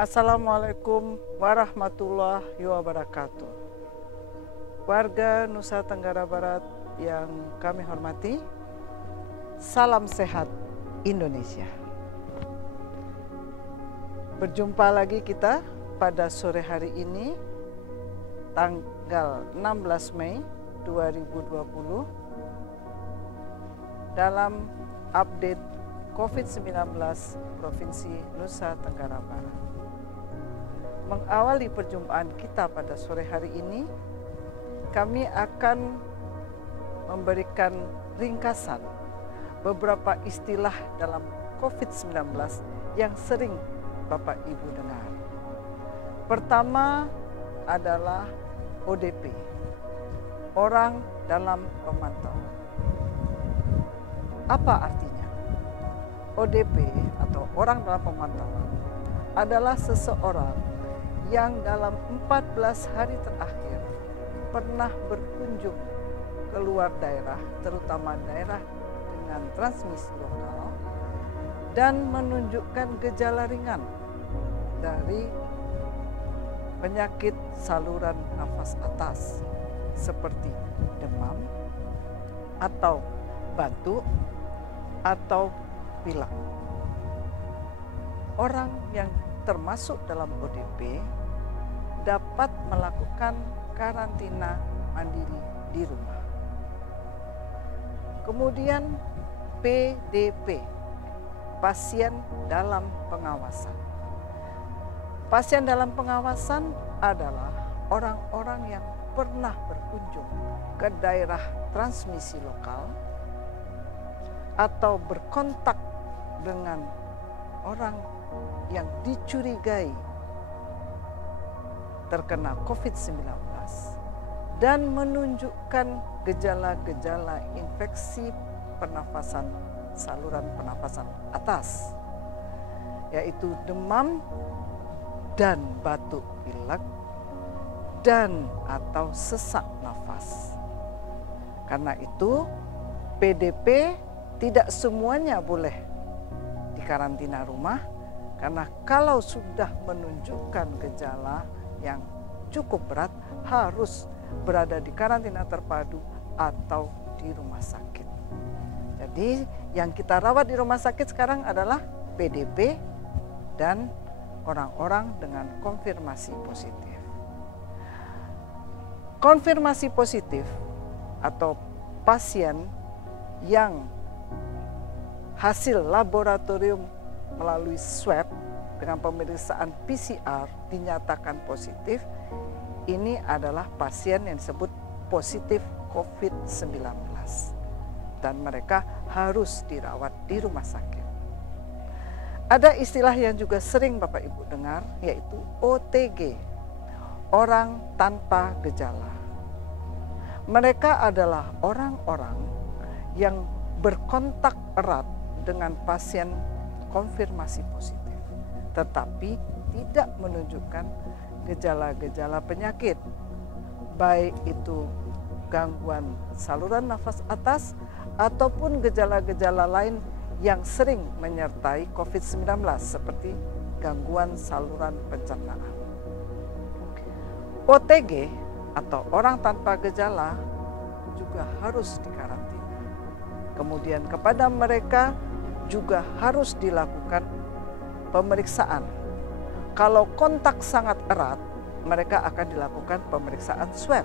Assalamualaikum warahmatullahi wabarakatuh. Warga Nusa Tenggara Barat yang kami hormati, salam sehat Indonesia. Berjumpa lagi kita pada sore hari ini, tanggal 16 Mei 2020, dalam update COVID-19 Provinsi Nusa Tenggara Barat. Mengawali perjumpaan kita pada sore hari ini, kami akan memberikan ringkasan beberapa istilah dalam COVID-19 yang sering Bapak Ibu dengar. Pertama adalah ODP, orang dalam pemantauan. Apa artinya? ODP atau orang dalam pemantauan adalah seseorang yang dalam 14 hari terakhir pernah berkunjung ke luar daerah, terutama daerah dengan transmisi lokal, dan menunjukkan gejala ringan dari penyakit saluran nafas atas seperti demam atau batuk atau pilek. Orang yang termasuk dalam ODP dapat melakukan karantina mandiri di rumah. Kemudian PDP, pasien dalam pengawasan. Pasien dalam pengawasan adalah orang-orang yang pernah berkunjung ke daerah transmisi lokal atau berkontak dengan orang yang dicurigai terkena COVID-19 dan menunjukkan gejala-gejala infeksi pernafasan saluran pernafasan atas, yaitu demam dan batuk pilek dan atau sesak nafas. Karena itu PDP tidak semuanya boleh dikarantina rumah, karena kalau sudah menunjukkan gejala yang cukup berat harus berada di karantina terpadu atau di rumah sakit. Jadi yang kita rawat di rumah sakit sekarang adalah PDP dan orang-orang dengan konfirmasi positif. Konfirmasi positif atau pasien yang hasil laboratorium melalui swab dengan pemeriksaan PCR dinyatakan positif, ini adalah pasien yang disebut positif COVID-19 dan mereka harus dirawat di rumah sakit. Ada istilah yang juga sering Bapak Ibu dengar, yaitu OTG, orang tanpa gejala. Mereka adalah orang-orang yang berkontak erat dengan pasien konfirmasi positif, tetapi tidak menunjukkan gejala-gejala penyakit, baik itu gangguan saluran nafas atas ataupun gejala-gejala lain yang sering menyertai COVID-19 seperti gangguan saluran pencernaan. OTG atau orang tanpa gejala juga harus dikarantina. Kemudian kepada mereka juga harus dilakukan pemeriksaan. Kalau kontak sangat erat, mereka akan dilakukan pemeriksaan swab.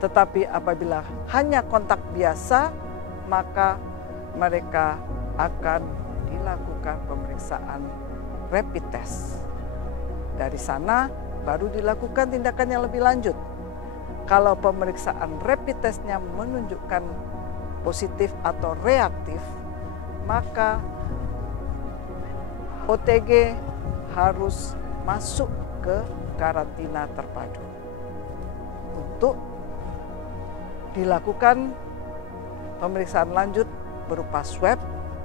Tetapi apabila hanya kontak biasa, maka mereka akan dilakukan pemeriksaan rapid test. Dari sana baru dilakukan tindakan yang lebih lanjut. Kalau pemeriksaan rapid testnya menunjukkan positif atau reaktif, maka OTG harus masuk ke karantina terpadu untuk dilakukan pemeriksaan lanjut berupa swab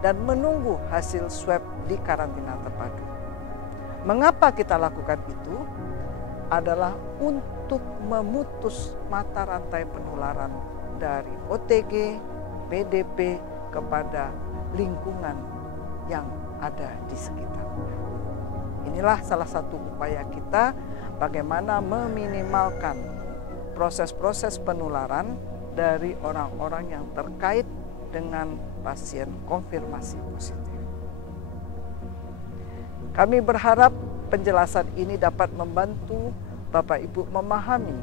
dan menunggu hasil swab di karantina terpadu. Mengapa kita lakukan itu? Adalah untuk memutus mata rantai penularan dari OTG, PDP kepada lingkungan yang ada di sekitarnya. Inilah salah satu upaya kita bagaimana meminimalkan proses-proses penularan dari orang-orang yang terkait dengan pasien konfirmasi positif. Kami berharap penjelasan ini dapat membantu Bapak Ibu memahami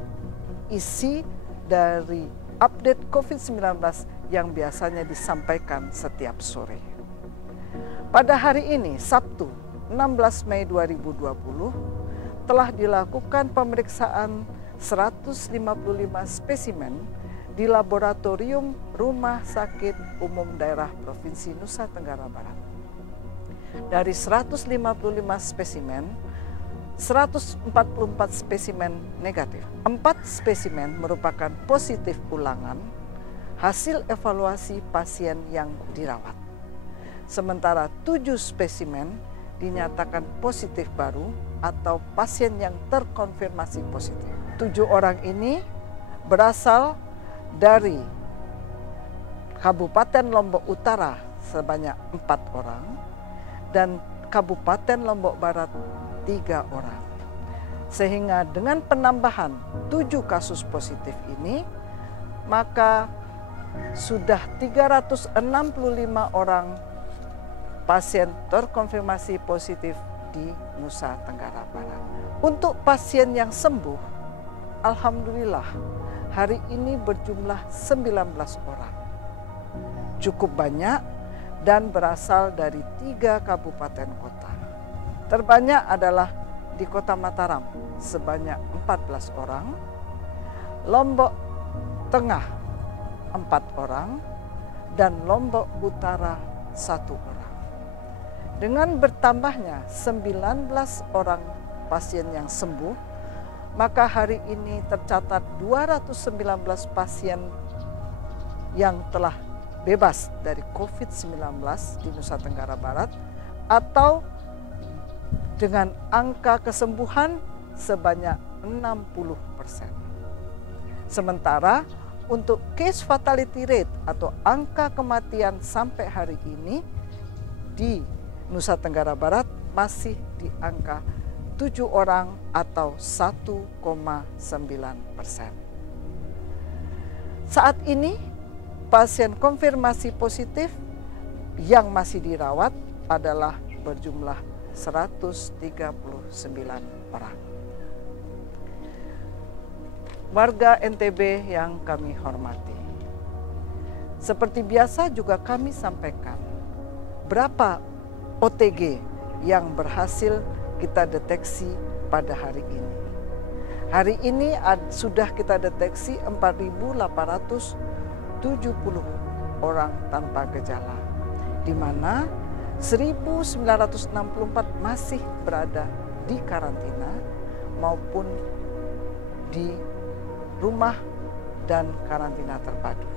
isi dari update COVID-19 yang biasanya disampaikan setiap sore. Pada hari ini, Sabtu 16 Mei 2020, telah dilakukan pemeriksaan 155 spesimen di Laboratorium Rumah Sakit Umum Daerah Provinsi Nusa Tenggara Barat. Dari 155 spesimen, 144 spesimen negatif. 4 spesimen merupakan positif ulangan hasil evaluasi pasien yang dirawat. Sementara 7 spesimen dinyatakan positif baru atau pasien yang terkonfirmasi positif. 7 orang ini berasal dari Kabupaten Lombok Utara sebanyak 4 orang dan Kabupaten Lombok Barat 3 orang. Sehingga dengan penambahan 7 kasus positif ini, maka sudah 365 orang pasien terkonfirmasi positif di Nusa Tenggara Barat. Untuk pasien yang sembuh, alhamdulillah hari ini berjumlah 19 orang. Cukup banyak dan berasal dari 3 kabupaten kota. Terbanyak adalah di Kota Mataram sebanyak 14 orang, Lombok Tengah 4 orang, dan Lombok Utara 1 orang. Dengan bertambahnya 19 orang pasien yang sembuh, maka hari ini tercatat 219 pasien yang telah bebas dari COVID-19 di Nusa Tenggara Barat atau dengan angka kesembuhan sebanyak 60%. Sementara untuk case fatality rate atau angka kematian sampai hari ini di Nusa Tenggara Barat masih di angka 7 orang atau 1,9%. Saat ini pasien konfirmasi positif yang masih dirawat adalah berjumlah 139 orang. Warga NTB yang kami hormati, seperti biasa juga kami sampaikan berapa OTG yang berhasil kita deteksi pada hari ini. Hari ini sudah kita deteksi 4.870 orang tanpa gejala, di mana 1.964 masih berada di karantina maupun di rumah dan karantina terpadu.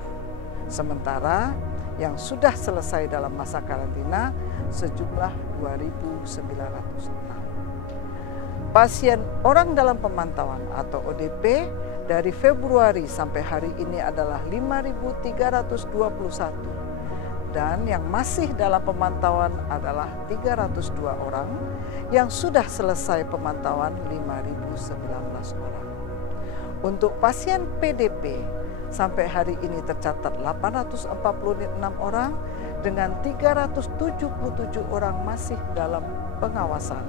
Sementara yang sudah selesai dalam masa karantina sejumlah 2.906. Pasien orang dalam pemantauan atau ODP dari Februari sampai hari ini adalah 5.321 dan yang masih dalam pemantauan adalah 302 orang, yang sudah selesai pemantauan 5.019 orang. Untuk pasien PDP sampai hari ini tercatat 846 orang dengan 377 orang masih dalam pengawasan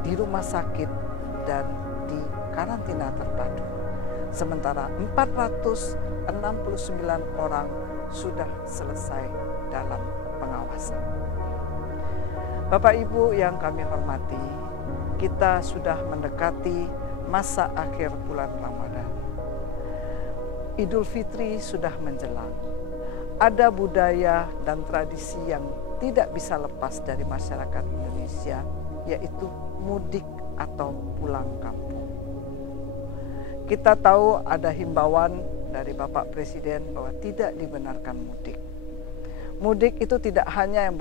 di rumah sakit dan di karantina terpadu. Sementara 469 orang sudah selesai dalam pengawasan. Bapak Ibu yang kami hormati, kita sudah mendekati masa akhir bulan Ramadan. Idul Fitri sudah menjelang. Ada budaya dan tradisi yang tidak bisa lepas dari masyarakat Indonesia, yaitu mudik atau pulang kampung. Kita tahu ada himbauan dari Bapak Presiden bahwa tidak dibenarkan mudik. Mudik itu tidak hanya yang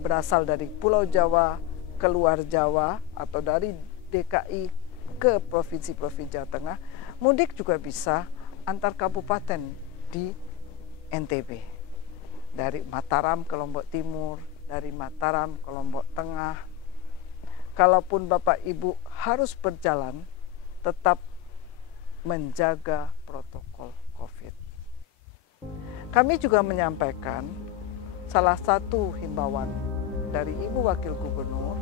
berasal dari Pulau Jawa ke luar Jawa atau dari DKI ke provinsi-provinsi Jawa Tengah. Mudik juga bisa antar kabupaten di NTB. Dari Mataram ke Lombok Timur, dari Mataram ke Lombok Tengah, kalaupun Bapak Ibu harus berjalan, tetap menjaga protokol COVID. Kami juga menyampaikan salah satu himbauan dari Ibu Wakil Gubernur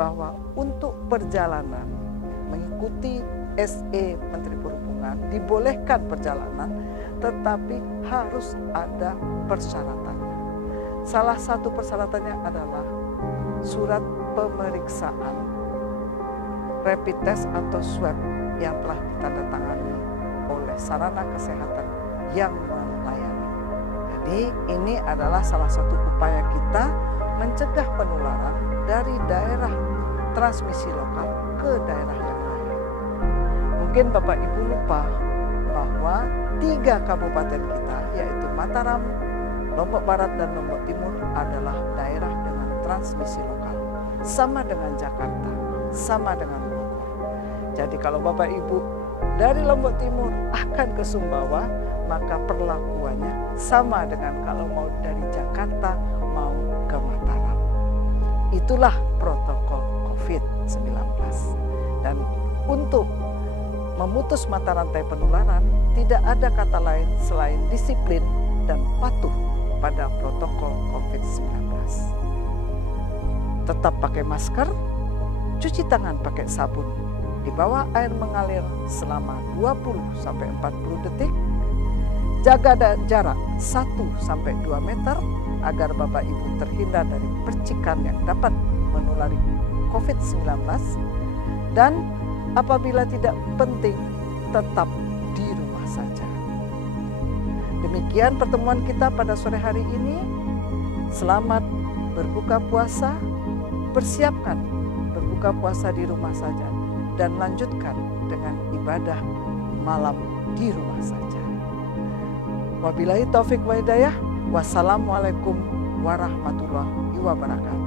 bahwa untuk perjalanan mengikuti SE Menteri Perhubungan dibolehkan perjalanan, tetapi harus ada persyaratannya. Salah satu persyaratannya adalah surat pemeriksaan rapid test atau swab yang telah ditandatangani oleh sarana kesehatan yang melayani. Jadi ini adalah salah satu upaya kita mencegah penularan dari daerah transmisi lokal ke daerah yang lain. Mungkin Bapak Ibu lupa bahwa 3 kabupaten kita, yaitu Mataram, Lombok Barat, dan Lombok Timur adalah daerah dengan transmisi lokal. Sama dengan Jakarta, sama dengan Bogor. Jadi kalau Bapak Ibu dari Lombok Timur akan ke Sumbawa, maka perlakuannya sama dengan kalau mau dari Jakarta mau ke Mataram. Itulah protokol COVID-19. Dan untuk memutus mata rantai penularan, tidak ada kata lain selain disiplin dan patuh pada protokol COVID-19. Tetap pakai masker, cuci tangan pakai sabun, di bawah air mengalir selama 20-40 detik, jaga jarak 1-2 meter agar Bapak Ibu terhindar dari percikan yang dapat menulari COVID-19, dan apabila tidak penting tetap di rumah saja. Demikian pertemuan kita pada sore hari ini. Selamat berbuka puasa. Persiapkan berbuka puasa di rumah saja dan lanjutkan dengan ibadah malam di rumah saja. Wabillahi taufik wa hidayah. Wassalamualaikum warahmatullahi wabarakatuh.